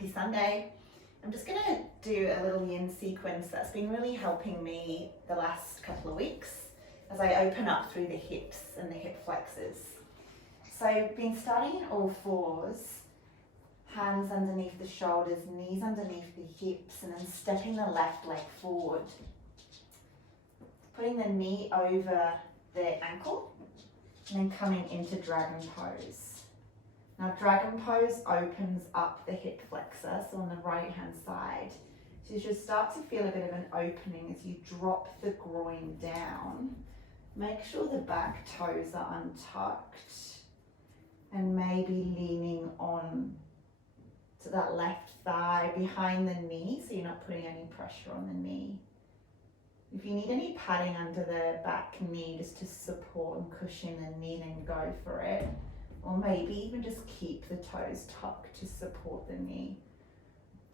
Happy Sunday. I'm just going to do a little yin sequence that's been really helping me the last couple of weeks as I open up through the hips and the hip flexors. So I've been starting in all fours, hands underneath the shoulders, knees underneath the hips, and then stepping the left leg forward. Putting the knee over the ankle and then coming into dragon pose. Now dragon pose opens up the hip flexor, so on the right hand side. So you should start to feel a bit of an opening as you drop the groin down. Make sure the back toes are untucked and maybe leaning on to that left thigh behind the knee so you're not putting any pressure on the knee. If you need any padding under the back knee just to support and cushion the knee, then go for it. Or maybe even just keep the toes tucked to support the knee.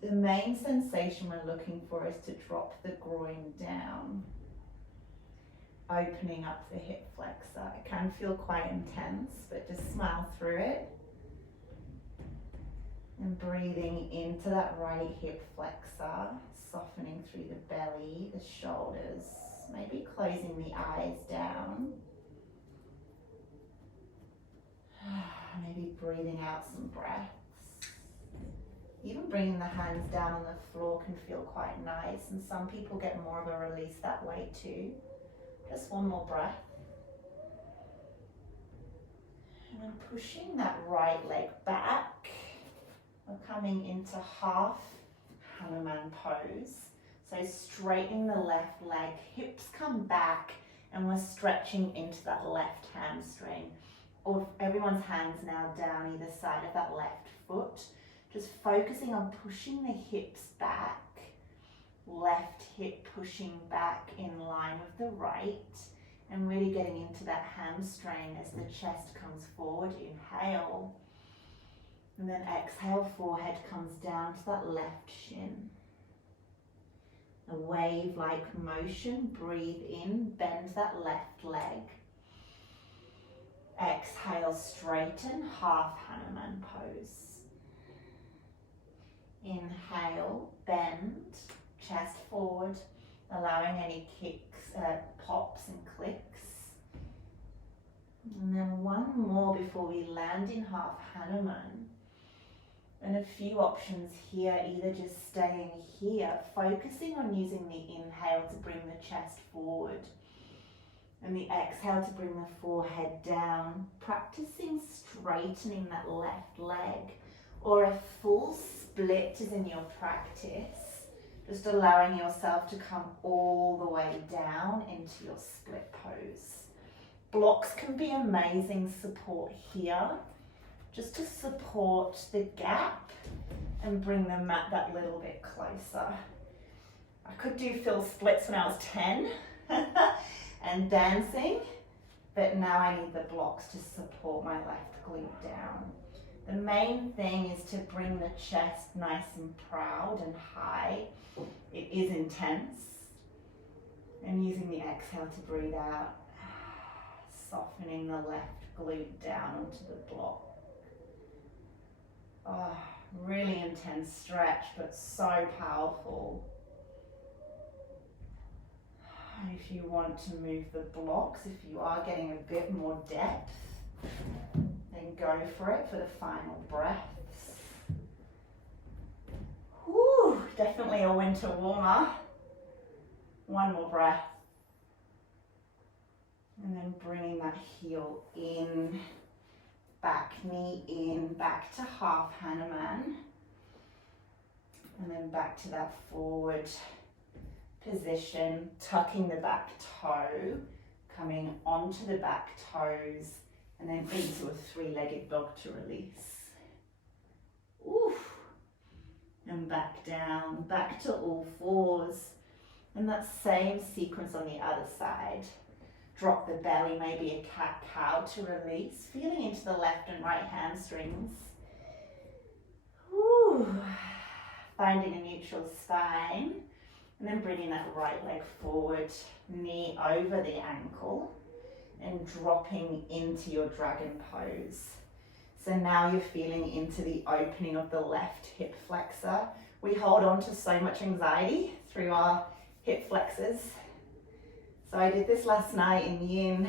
The main sensation we're looking for is to drop the groin down, opening up the hip flexor. It can feel quite intense, but just smile through it. And breathing into that right hip flexor, softening through the belly, the shoulders, maybe closing the eyes down. Maybe breathing out some breaths. Even bringing the hands down on the floor can feel quite nice, and some people get more of a release that way too. Just one more breath. And then pushing that right leg back. We're coming into half Hanuman pose. So straightening the left leg, hips come back, and we're stretching into that left hamstring. Or everyone's hands now down either side of that left foot. Just focusing on pushing the hips back. Left hip pushing back in line with the right. And really getting into that hamstring as the chest comes forward. Inhale. And then exhale, forehead comes down to that left shin. A wave-like motion, breathe in, bend that left leg. Exhale, straighten, half Hanuman pose. Inhale, bend, chest forward, allowing any kicks, pops and clicks. And then one more before we land in half Hanuman. And a few options here, either just staying here, focusing on using the inhale to bring the chest forward. And the exhale to bring the forehead down, practicing straightening that left leg, or a full split is in your practice, just allowing yourself to come all the way down into your split pose. Blocks can be amazing support here, just to support the gap and bring the mat that little bit closer. I could do full splits when I was 10. And dancing, but now I need the blocks to support my left glute down. The main thing is to bring the chest nice and proud and high. It is intense. And using the exhale to breathe out, softening the left glute down onto the block. Oh, really intense stretch, but so powerful. If you want to move the blocks, if you are getting a bit more depth, then go for it for the final breaths. Whew, definitely a winter warmer. One more breath. And then bringing that heel in, back knee in, back to half Hanuman. And then back to that forward position, tucking the back toe, coming onto the back toes, and then into a three-legged dog to release. Oof. And back down, back to all fours. And that same sequence on the other side. Drop the belly, maybe a cat-cow to release, feeling into the left and right hamstrings. Ooh. Finding a neutral spine. And then bringing that right leg forward, knee over the ankle, and dropping into your dragon pose. So now you're feeling into the opening of the left hip flexor. We hold on to so much anxiety through our hip flexors. So I did this last night in yin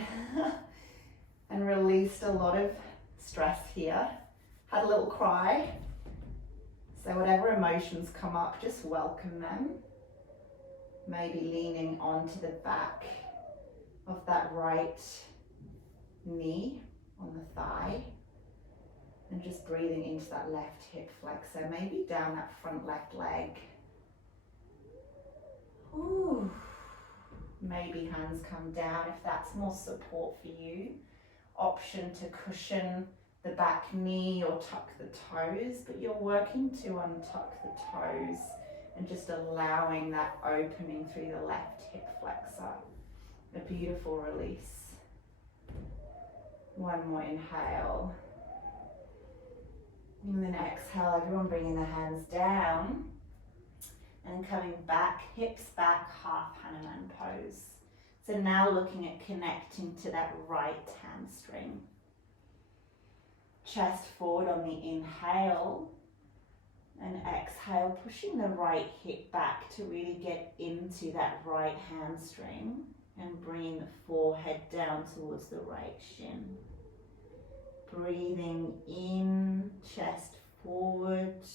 and released a lot of stress here. Had a little cry. So whatever emotions come up, just welcome them. Maybe leaning onto the back of that right knee on the thigh. And just breathing into that left hip flexor, maybe down that front left leg. Ooh. Maybe hands come down if that's more support for you. Option to cushion the back knee or tuck the toes, but you're working to untuck the toes and just allowing that opening through the left hip flexor. A beautiful release. One more inhale. And then exhale, everyone bringing the hands down and coming back, hips back, half Hanuman pose. So now looking at connecting to that right hamstring. Chest forward on the inhale and exhale, pushing the right hip back to really get into that right hamstring and bringing the forehead down towards the right shin. Breathing in, chest forward.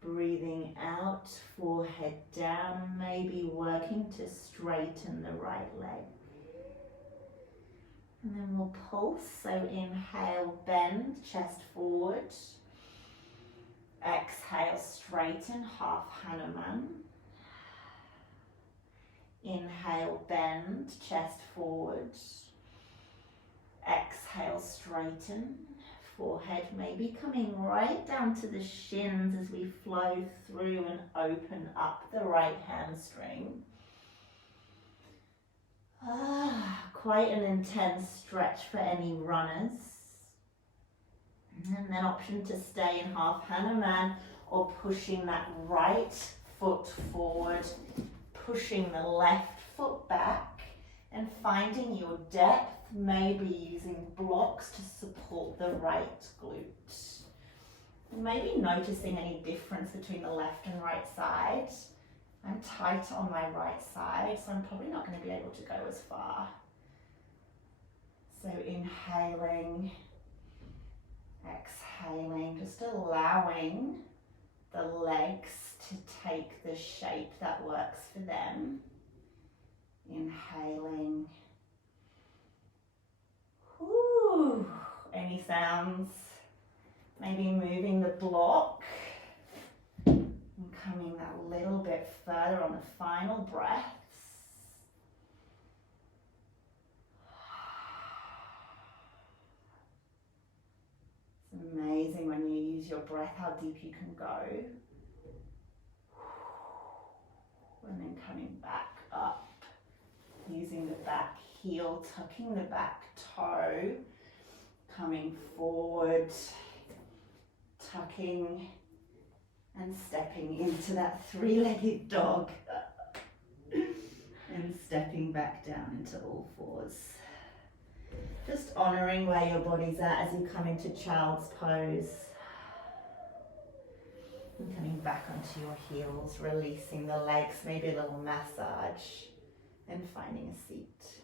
Breathing out, forehead down, maybe working to straighten the right leg. And then we'll pulse, so inhale, bend, chest forward. Exhale, straighten, half Hanuman. Inhale, bend, chest forward. Exhale, straighten. Forehead maybe coming right down to the shins as we flow through and open up the right hamstring. Quite an intense stretch for any runners. And then option to stay in half Hanuman or pushing that right foot forward, pushing the left foot back and finding your depth, maybe using blocks to support the right glute. Maybe noticing any difference between the left and right side. I'm tight on my right side, so I'm probably not going to be able to go as far. So inhaling, exhaling, just allowing the legs to take the shape that works for them. Inhaling. Ooh, any sounds? Maybe moving the block and coming that little bit further on the final breaths. It's amazing when you use your breath how deep you can go. And then coming back up, using the back heel, tucking the back toe, coming forward, tucking and stepping into that three-legged dog and stepping back down into all fours. Just honouring where your body's at as you come into child's pose. And coming back onto your heels, releasing the legs, maybe a little massage and finding a seat.